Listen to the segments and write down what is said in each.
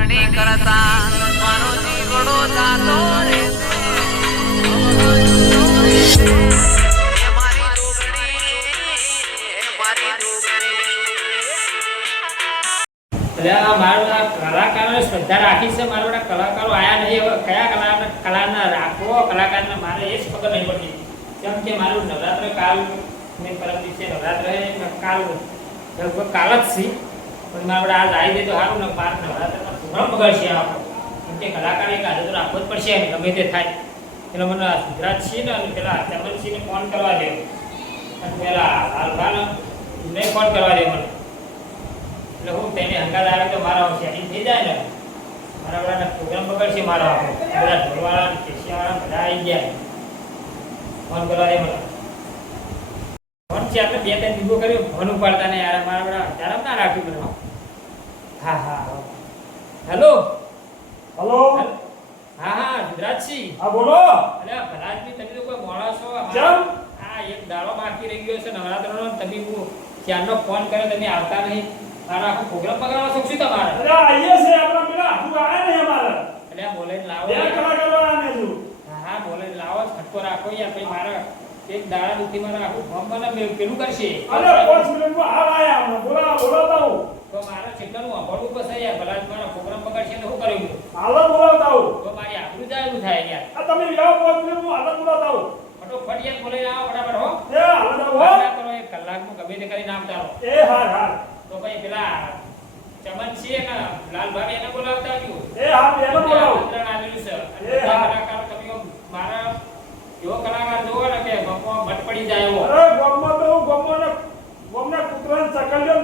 જોગણી કરતા મારો જીવડો જાતો રે કલાકારો શ્રદ્ધા રાખી છે. મારા કલાકારો આયા નહીં. હવે કયા કલાના રાખવો કલાકારને મારે એ જ ખબર નહીં પડતી. કેમ કે મારું નવરાત્ર કાલ ને પરમ દિવસે નવરાત્ર કાલ લગભગ કાલ જ છે. પણ મારે આજ આવી દે તો સારું ને. બાર નવરાત્રમાં પૂર્ણ બગડશે આપણો. કેમ કે કલાકાર એક આજે તો રાખવો જ પડશે ગમે તે થાય. એટલે મને ગુજરાત છીએ ને અને પેલા ચમનસિંહને ફોન કરવા દે અને પેલા લાલભાને એને ફોન કરવા દે મને. એટલે હું તેને હંગાત આવે તો મારા સેટિંગ થઈ જાય ને. મારા બધાના પ્રોગ્રામ બગડશે મારો આપણો. બધા ઢોલવાળા કેશિયાવાળા બધા આવી ગયા. ફોન કરવા દે મને. ફોન છે આપણે બે ત્રણ દીવો કર્યો ફોન ઉપાડતા ને યાર. મારા બધા આરામ ના રાખ્યું બધું. હા હા હેલો હેલો હા હા ગુજરાતસિંહ. હા બોલો. અરે ભરાજજી તમે તો કોઈ મોડા છો. કેમ? હા એક દાડો બાકી રહી ગયો છે નવરાત્રનો. તમે હું ક્યારનો ફોન કર્યો તમે આવતા નહીં. મારા આખો પ્રોગ્રામ પકડવાનો શોખ છે તમારે. અરે આઈએ છે આપણા પેલા આખું આયા ને અમારે. એટલે બોલે લાવો. બે કલાકારો આયા ને છું. હા હા બોલે લાવો છટકો રાખો યાર. પછી મારા એક દાડા દુખી મારા આખું ફોર્મ મને પેલું કરશે. અરે 5 મિનિટમાં હાલ આયા હમણાં. બોલાવતા હું. તો મારા કેટલાનું અભડવું પસે યાર. ભલા મારા પ્રોગ્રામ પકડશે તો શું કર્યું? હાલ બોલાવતા હું. તો મારી આબરૂ જાય એવું થાય યાર. આ તમે આવો 5 મિનિટ હું હાલ બોલાવતા હું. ફટોફટ યાર બોલે આવો ફટાફટ હો. એ હાલ આવો હો. કરો એક કલાકમાં ગમે તે કરીને આવતા રહો. એ હાલ. તો ભાઈ પેલા ચમનસિંહ ને લાલભાઈ એને બોલાવતા આવ્યું. એ હાલ એને બોલાવો. આમંત્રણ આવેલું છે. એ હા. કલાકાર તમે મારા એવો કલાકાર જોવો ને કે ગમો મટ પડી જાય એવો. અરે ગમના કૂતરાને ચકલ્યો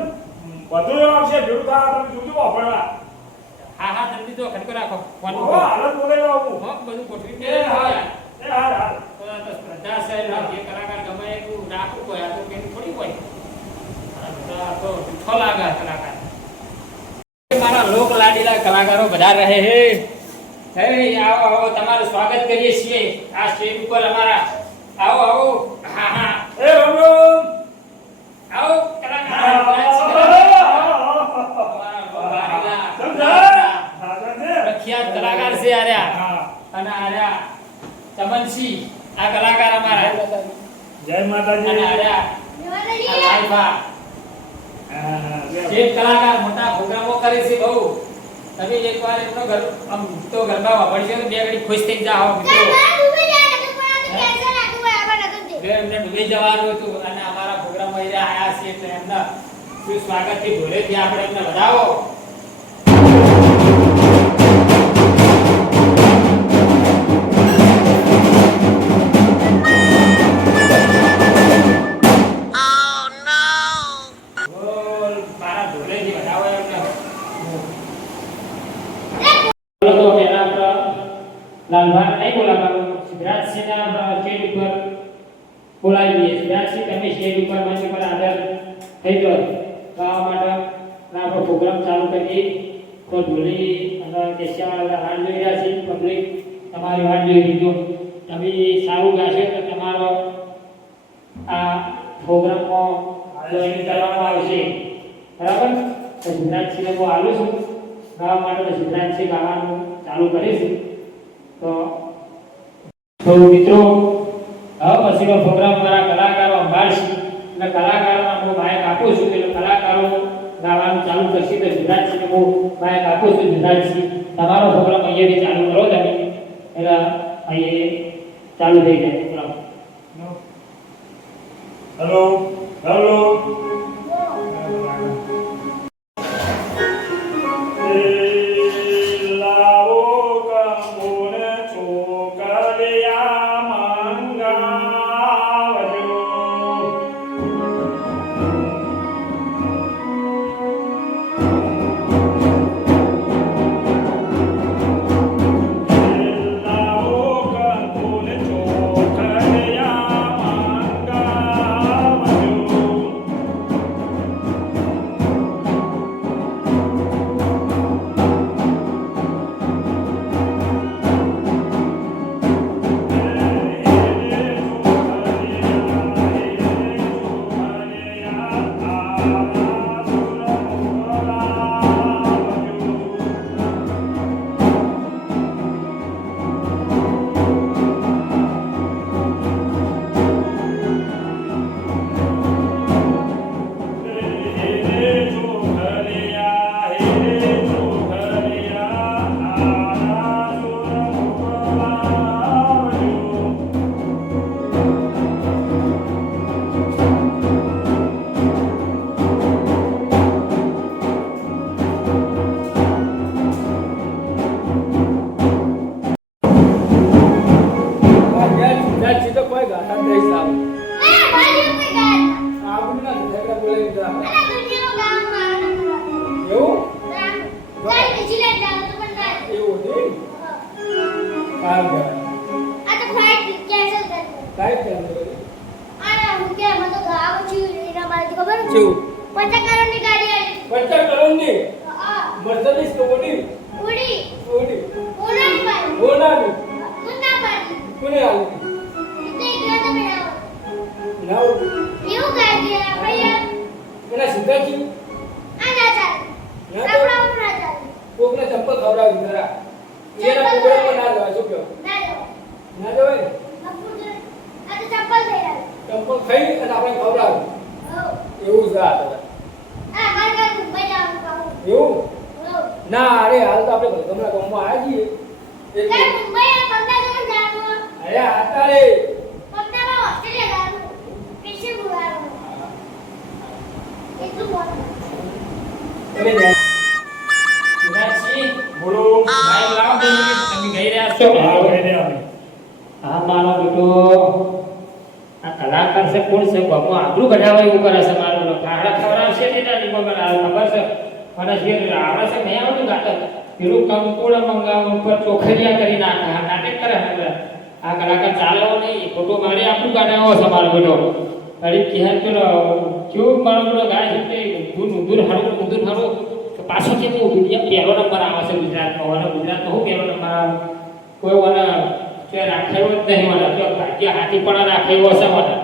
બધું આવશે ભેડું થા તમે જોજો વાપરવા. હા હા જલ્દી જો ખડકો રાખો ફોન હો હાલ બોલાવી આવું. હો બધું ગોઠવી દે. એ હાલ. તો સ્પર્ધા છે જે કલાકાર ગમે એટલું રાખવું હોય. આ તો પેલું થોડી હોય. આ તો મીઠો લાગે કલાકાર. મારા લોક લાડીલા કલાકારો બધા રહે હે. હે આવો આવો તમારું સ્વાગત કરીએ છીએ આ સ્ટેજ ઉપર અમારા. આવો હા હા એ રામ આવો કલાકાર. પ્રખ્યાત કલાકાર છે આર્યા. અને આર્યા ચમનસિંહ આ કલાકાર અમારા. જય માતાજી. અને આર્યા લાલભા જે કલાકાર મોટા પ્રોગ્રામો કરે છે બહુ. તમે એકવાર એમનો ઘર આમ તો ગરબા વાપરશો તો બે ઘડી ખુશ થઈ જાઓ મિત્રો. એમને ડૂબી જવાનું હતું અને અમારા પ્રોગ્રામમાં આવ્યા છે એટલે એમના શું સ્વાગતથી ભોલેથી આપણે એમને વધાવો. લાલભાઈ નહીં બોલાવવાનું. સિદ્ધરાજસિંહના સ્ટેજ ઉપર બોલાવી દઈએ. સિદ્ધરાજસિંહ તમે સ્ટેજ ઉપર મંચ ઉપર હાજર થઈ જાઓ. ગાવા માટે આપણો પ્રોગ્રામ ચાલુ કરીએ. તો ઢોલી અને કેશિયાવાળા વાટ જોઈ રહ્યા છે. પબ્લિક તમારી વાટ જોઈ લીધો. તમે સારું ગાશો તો તમારો આ પ્રોગ્રામમાં જોઈન કરવામાં આવશે. બરાબર? તો સિદ્ધરાજસિંહને હું આવું છું ગાવા માટે. તો સિદ્ધરાજસિંહ ગાવાનું ચાલુ કરીશું. તો મિત્રો હવે પછીનો પ્રોગ્રામ મારા કલાકારો સંભાળશે. અને કલાકારોને હું માઇક આપું છું. એટલે કલાકારો ગાવાનું ચાલુ કરશે. તો સિદ્ધરાજસિંહને હું માઇક આપું છું. સિદ્ધરાજસિંહ તમારો પ્રોગ્રામ અહીંયાથી ચાલુ કરો તમે. એટલે અહીંયા ચાલુ થઈ જાય પ્રોગ્રામ. હેલો સિલેટ જાવ તો પણ ના એવું નહીં સારું કહેવાય આ તો ફ્લાઇટ કેન્સલ કરી કાંઈ ચાલે આ હું કે મને તો ગાવ છું એના બાજુ ખબર છે શું 50 કરોડની ગાડી આવી 50 કરોડની હા મર્સિડીઝ તો ઓડી ઉડી ઓડી ઓના પાડી ઓનાની મુન્ના પાડી કોને આલી એટલે એકલા તો મેળાવો નાવ એવું ગાડી આપણે યાર એના સીધા કી આ ના ચાલે ના તો આપણા ઉપર ના ચાલે કોકને ચંપલ ખવડાવી જરા એના પ્રોગ્રામમાં ના જવાય શું કહો ના જાઓ ના જવાય કપૂર આ તો ચપ્પલ થઈ રહ્યા ચંપલ ખાઈ અને આપણે ખવડાવી હો એવું છે આ તો આ મારે ઘર મુંબઈ જવાનું કામ એવું હો ના અરે હાલ તો આપણે ગમલા ગામમાં આવ્યા છીએ ઘર મુંબઈ આ પંદર જણ જવાનું અરે આતા રે પંદરમાં ઓસ્ટ્રેલિયા જવાનું પીસી બોલાવવાનું એટલું બોલવાનું તમે જાય વિરાટજી, બોલો માઇક લાવો બે મિનિટ. તમે ગઈ રહ્યા છો હા ભાઈને અમે હા મારો બેટો આ કલાકાર છે કોણ છે ગામમાં આબરૂ કઢાવે એવું કરે છે મારો બેટો ખાડા ખવડાવશે ને તારી ખબર છે મને જે આવડે છે નહીં આવડતું નાટક પેલું કંકુળ મંગાવું ઉપર ચોખરિયા કરી નાખે આ નાટક કરે હવે આ કલાકાર ચાલેવો નહીં ખોટો મારે આબરૂ કાઢાવો છે મારો બેટો અરે ક્યાં પેલો કેવું મારો બેટો ગાય છે કે ઊંધુર હારું તો પાછો કે દુનિયા પહેલો નંબર આવે છે ગુજરાતમાં અને ગુજરાતમાં હું પહેલો નંબર આવે કોઈ મને કે રાખેલો જ નહીં મને તો ભાગ્ય હાથી પણ રાખેલો હશે મને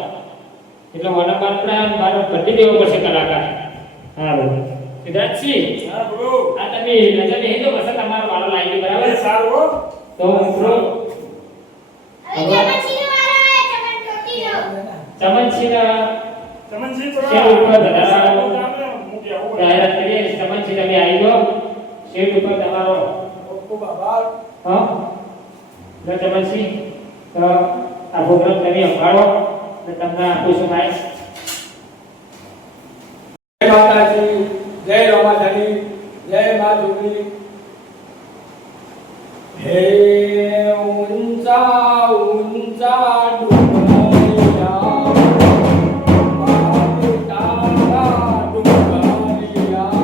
એટલે મને મારે બદલી દેવો પડશે કલાકાર હા સિદ્ધાર્થજી હા બોલો આ તમે નજર નહીં તો બસ તમારો વાળો લાગી બરાબર એ સારું હો તો મિત્રો હવે ચમચીનો વારો આવે ચમચ ટોટી લો ચમનસિંહ ચમનજી શેર ઉપર ધરાવવાનો મૂકી આવું જાહેરાત કરીએ ચમનસિંહ તમે આવી જાઓ શેર ઉપર તમારો ખૂબ આભાર હા જો ચમનસિંહ તો આ પ્રોગ્રામ તમે સંભાળો અને તમને આપું છું માઇક જય માતાજી જય રમાધણી જય મા દુર્ગી હે ઊંચા ઊંચા ડુંગરિયા તારા ડુંગરિયા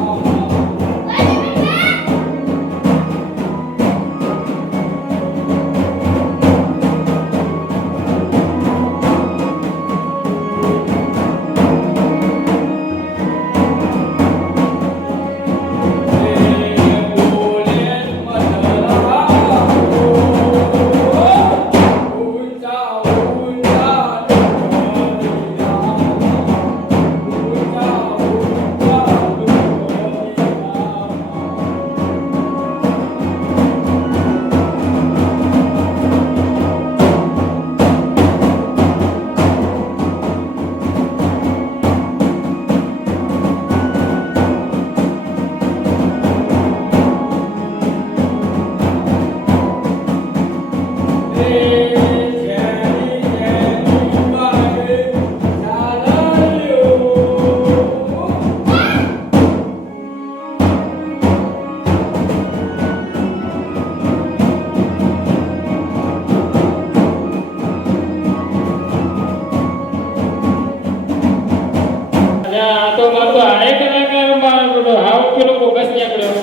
આ તો મારો તો આય કલાકાર મારો બેટો હાવ પેલો બોગસ નીકળ્યો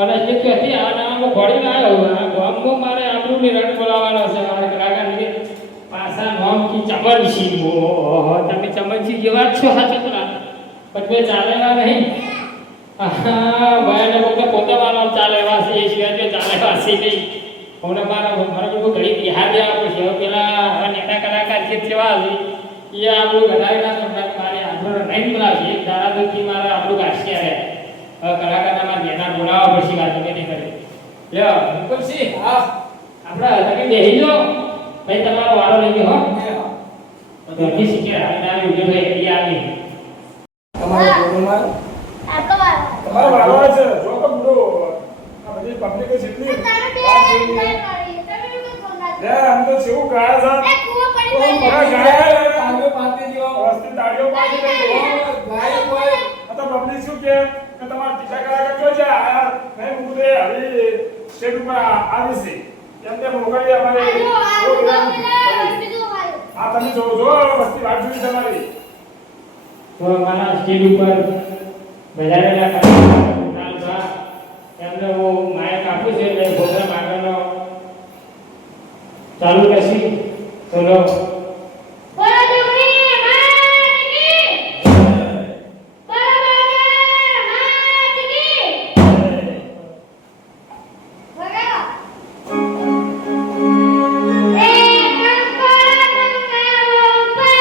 અને જે કે હતી આ નામ ઘોડી લાવ્યો આ ગામમાં મારે આપણું રન બોલાવવાનો છે મારે કલાકાર ને પાછા નામ કી ચમનસિંહ ઓહો તમે ચમનસિંહ જેવા જ છો સાચું તો પછી ચાલેલા નહીં હા ભાઈ ને પોતા મારો ચાલેવા છે એ સિવાય તો ચાલેવા છે નહીં હવે મારા બધું ઘડી બિહાર દેવા પડશે હવે પેલા નેતા કલાકાર જે સેવા હતી એ આપણું ઘટાડી ના કરતા મારે આપણો નહીં બોલાવશે એક દારાદોથી મારે આપણું ગાંઠી આવે હવે કલાકારના મારે નેતા બોલાવવા પડશે વાત તમે નહીં કરી લ્યો મુકુલસિંહ હા આપણે તમે બેસી જાઓ ભાઈ તમારો વારો લઈ ગયો હો તો અઢી શીખે આવીને આવી ઉભી થઈ એડી આવી તમારો પ્રોગ્રામ આપણો વારો તમારો વારો આવે છે જો કે બોલો આ બધી પબ્લિક જેટલી તારે બે વાત જણ જોઈ કરી તમે લોકો કોણ લે આમ તો છેવું ગાયા છે એ કૂવો પડી ઓ, ગયો ગાય. તાળીઓ પાતી દીવો વસ્તી તાળીઓ પાડી દે ગાય કોઈ આ તો પબ્લિક શું કે તમારા ટીકા કલાકાર જો છે આ નહીં મુકુદે હવે સ્ટેજ ઉપર આવી છે એમ તેમ મોકલી અમારે આજો આ પ્રોગ્રામ પેલા વસ્તુ હાલ આ તમે જો વસ્તી વાત જોઈ તમારી તો મારા સ્ટેજ ઉપર બજારેલા કલાકાર કુણાલભા, એમને હું માયક આપું છું એટલે પ્રોગ્રામ આગળનો ચાલુ કરશી બોલો બોલો ડુંગરી માત કી બોલો બાદર માત કી વગાડો એ કંકોડા મંગાવો પજો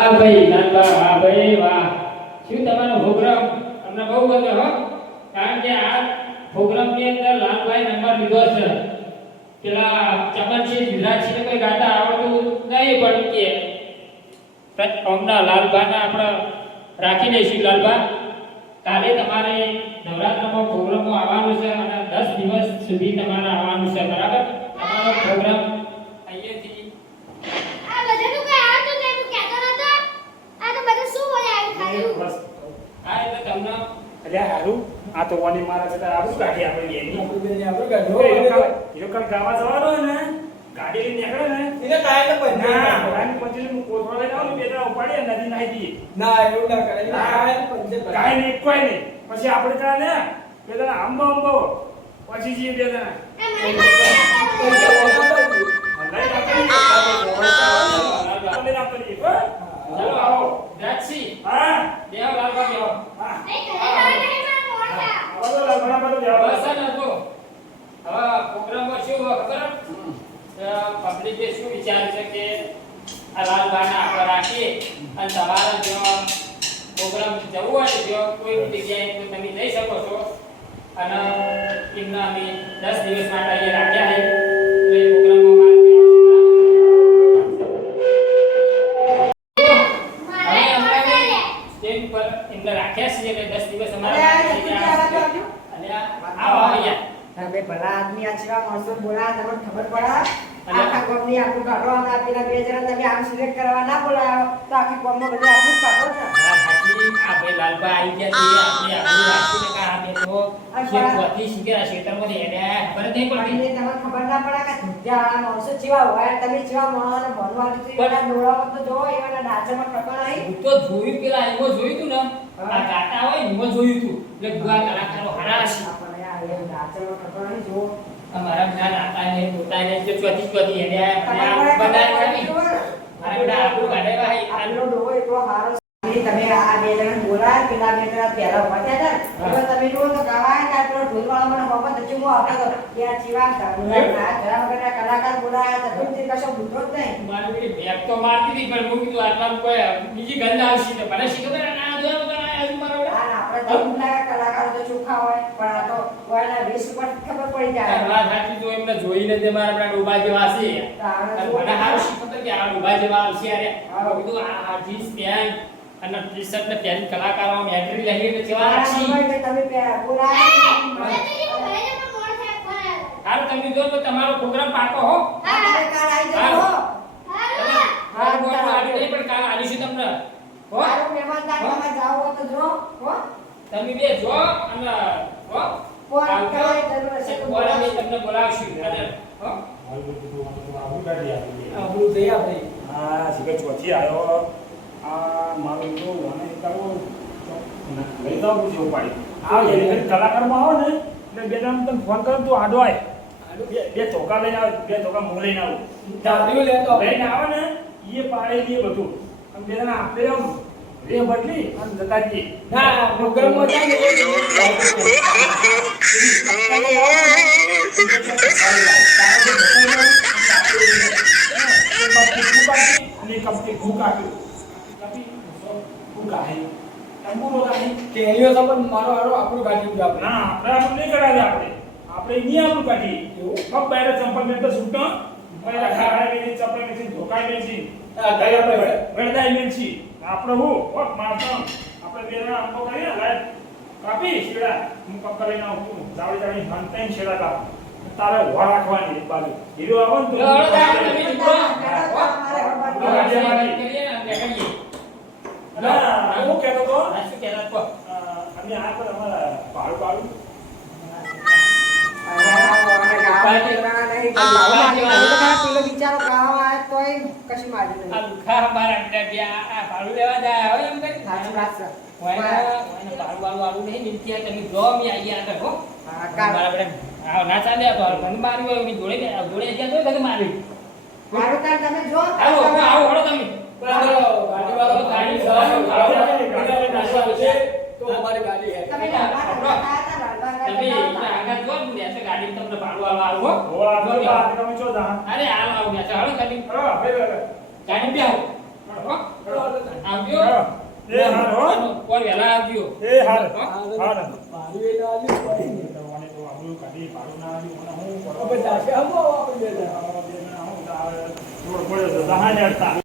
વાહ ભાઈ નાનબા વાહ ભાઈ વાહ શું તમારો પ્રોગ્રામ અમને બહુ ગમ્યો હો કારણ કે આ પ્રોગ્રામની અંદર લાલભાઈ નંબર લીધો છે પેલા ચમનસિંહ ગુજરાતસિંહને કોઈ ગાતા આવડતું નહીં પણ કે અમના લાલભાને આપણે રાખી દઈશું લાલભા કાલે તમારે નવરાત્રમાં પ્રોગ્રામમાં આવવાનું છે અને 10 દિવસ સુધી તમારે આવવાનું છે બરાબર તમારો પ્રોગ્રામ અહીંયાથી આ બધાનું કઈ આવતું નહીં હું કહેતો નતો આ તો બધું શું બોલે આવ્યું ખાલી બસ આ એટલે તમને અલ્યા હારું આ તો વાની મારા બેટા આબરૂ કાઢી આપણે એની આપણું બેન આપણું કાઢો. એ કાલ ગાવા જવાનો હોય ને ગાડી લઈને નીકળે ને એને કાંઈ તો બંધ ના ના ગાડી પછી હું કોથળો લઈને આવું ને બે ત્રણ ઉપાડી નદી નાખી દઈએ ના એવું ના કરે એને કાંઈ તો બંધ જ કાંઈ નહીં કોઈ નહીં પછી આપણે ત્યાં ને પેલા આંબો પછી જઈએ બે જણા. એ મને પણ લઈને આપીએ. હો? ચાલો આવો રાજસી હા. દેવ લાલબા દેવ હા. એ ઘરે જવા નહીં મારા મોટા. બધો ઘણા બધો જવાબ. બસ ને તો હવે પ્રોગ્રામમાં શું હોય ખબર પબ્લિકે શું વિચારે છે કે આ લાલબાને આપણે રાખીએ અને તમારા જો પ્રોગ્રામ જવું હોય ને જો કોઈ બી જગ્યાએ તો તમે જઈ શકો છો અને એમના અમે 10 દિવસ માટે અહીંયા રાખ્યા છે તો એ પ્રોગ્રામમાં મારે કોણ કરે? સ્ટેજ પર એમને રાખ્યા છીએ એટલે 10 દિવસ અરે આ અમારા જતી જવા તો આવજો. અને આવો અહીંયા તમે ભલા આદમી આ ચેવા માણસો બોલા તમને ખબર પડે આખા કોમની આપણું કાઢો અને આ પેલા બે જણા તમે આમ સિલેક્ટ કરવા ના બોલાવો તો આખી કોમમાં બધું આપણું જ કાઢો ને આ સાચી આ ભાઈ લાલબા આવી ગયા છે આપણે આપણું રાખીને કે આ બે તો ખેતરથી સીધા ખેતરમાંથી એને ખબર જ નહીં પણ પડતી એ તમને ખબર ના પડે કે ધુતિયાવાળા માણસો ચેવા હોય તમે ચેવા માણસોને ભણવા દીધું એના ડોળામાં તો જોવો એવાના ડાચામાં ટકા નહીં હું તો જોયું પેલા એમાં જોયું તું ને આ કાકા હોય ને એમાં જોયું તું એટલે ગુવા કલાકારો હારા છે આપણે આ એમ ડાચામાં ટકા નહીં જોવો અમારા બધા નાતાને પોતાને જે ચોથી એને મને આ બનાવી ખાલી મારા બધા આપણું કાઢેવા હે આટલો ડોહો એટલો હારો છે. તમે આ બે જણા બોલાય પેલા બે જણા પહેલા ઉભા થયા હતા ને તમે જુઓ તો ગાવાય કે આટલો ઢોલ વાળો મને બાબા તો ચૂમો આપે તો કે આ ચીવા ઘણા વગરના કલાકાર બોલાયા તો તું કશો બુદ્ધો જ નહીં મારી પેલી બેગ તો મારતી હતી પણ હું કીધું આટલા કોઈ બીજી ગંધ આવશે તો મને શીખવે ના જોયા વગર આ આજુ મારા આ આપણે તો ઉમલા કલાકારો તો ચોખ્ખા હોય પણ આ તો કોઈના વેશ ઉપર ખબર પડી જાય વાત સાચી તો એમને જોઈને તે મારા પેલા ડોબા જેવા છે અને મને હારું શીખવતો કે આ ડોબા જેવા આવશે અરે મેં કીધું આ જીન્સ પેન્ટ અને ટી-શર્ટ ને પેન્ટ કલાકારો એન્ટ્રી લઈ એટલે કેવા રાખશી તમે બોલાયા મને તો એવું ઘરે જ પણ મોડ થાય ફોન આવ્યો. હારું તમે જો તો તમારો પ્રોગ્રામ પાકો હો આપણે કાલ આવી જજો હો. હારું. મારો કોઈ આવી નહીં પણ કાલ આવીશું તમને હો મારું મહેમાન તમે જાઓ હો તો જો હો તમે બે જો અને હો ફોન આવજો. કરાય જરૂર હશે તો ફોન અમે તમને બોલાવશું અને હો આપણું થઈ આપણે હા શીખર ચોથી આવ્યો આ મારું તો મને કરવો લઈ જાવ પૂછી ઉપાડી આ કલાકારમાં આવો ને એટલે બે જણા તમે ફોન કરો તો આડો આય બે ધોકા લઈને આવો બે ધોકા મું લઈને આવો ગાડીઓ લેતો લઈને આવે ને એ પાડે એ બધું અને બે જણા આપણે આમ રે બદલી અને જતા જઈએ ના પ્રોગ્રામમાં જાય ને અને કંપની ઘૂ કાઢ્યું ઘૂ કાઢી તંબુરો કાઢી કેરીઓ તો પણ મારો હારો આપણું ગાડી જ આપણે ના આપણે આમ નહીં કરાવે આપણે નહીં આપણું કાઢી ફક્ત બહાર ચંપલ મેં તો છૂટો પહેલા ખાડા મેં ચંપલ મેં ધોકાઈ મેં છે આ ગાડી આપણે વેડદાઈ મેં છે આપણે હું ફક્ત મારતો આપણે બે જણા અંકો કરીએ લાય કાપી શેડા હું પક્કા લઈને આવું જાવડી જાવડી હંતાઈ શેડા કાપ તારે વા રાખવાની એક બાજુ હીરો આવો ને તો ના હું કહેતો તો અમે આ પર અમારા પાડું પાડું પેલો બિચારો ગાવા આવે તોય કશું મારી નહીં સાચી વાત છે મારું કામ તમે જો તો અમારી ગાડી હે તમે લાંબા લાંબા ખાયા હતા, હોવા તો બાદ તમે ચો જા અરે આવો ને ચાલો કદી હો ભાઈ જાણી બે આવો આવજો એ હાર હો કોણ વેલા આવજો એ હાર હાર પાડી એ ના આવી પડી ને મને તો આપણું કાઢી પાડું ના આવ્યું મને હું આપણે દાશે આવો આપણે બે જણા રોડ પડ્યો તો દહાને અડતા